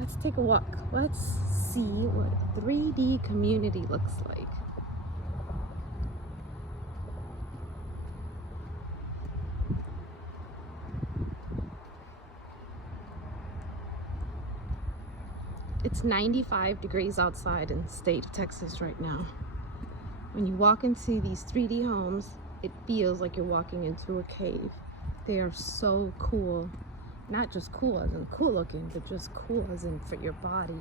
Let's take a walk. Let's see what a 3D community looks like. It's 95 degrees outside in the state of Texas right now. When you walk into these 3D homes, it feels like you're walking into a cave. They are so cool. Not just cool as in cool looking, but just cool as in for your body.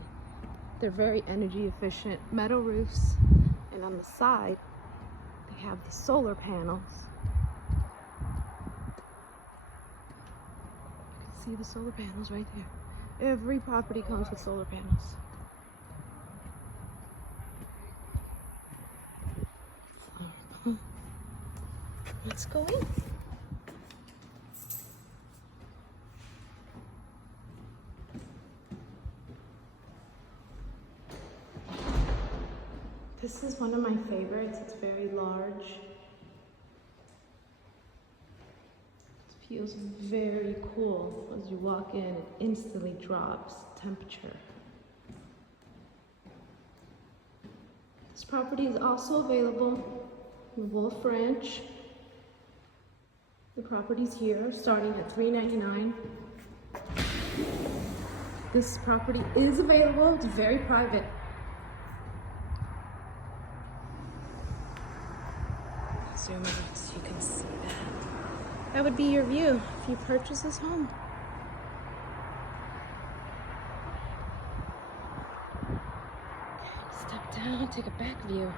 They're very energy efficient, metal roofs, and on the side, they have the solar panels. You can see the solar panels right there. Every property comes with solar panels. Let's go in. This is one of my favorites. It's very large. It feels very cool. As you walk in, it instantly drops temperature. This property is also available in Wolf Ranch. The property's here, starting at $399. This property is available. It's very private. Zoom in so you can see that. That would be your view if you purchase this home. Step down, take a back view.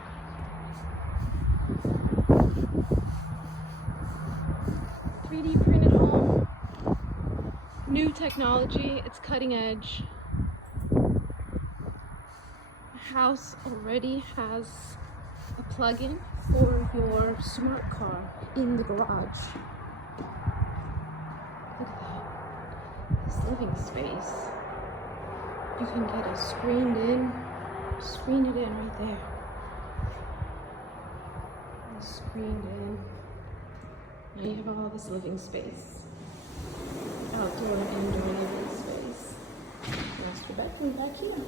$3D printed home. New technology, it's cutting edge. The house already has a plug-in for your smart car in the garage. Look at that. This living space. You can get a screen it in right there. Screened in. Now you have all this living space. Outdoor and indoor living space. Master bedroom back here.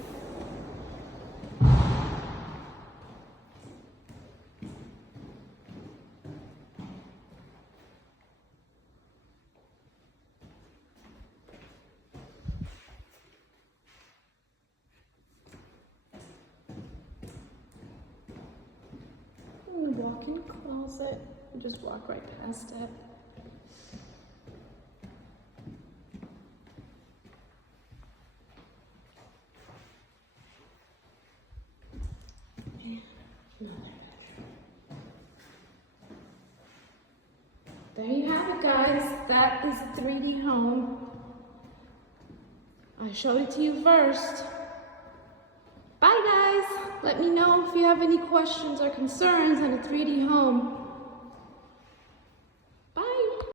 Walk-in closet. You just walk right past it. There you have it, guys. That is a 3D home. I showed it to you first. Bye, guys. Let me know if you have any questions or concerns on a 3D home.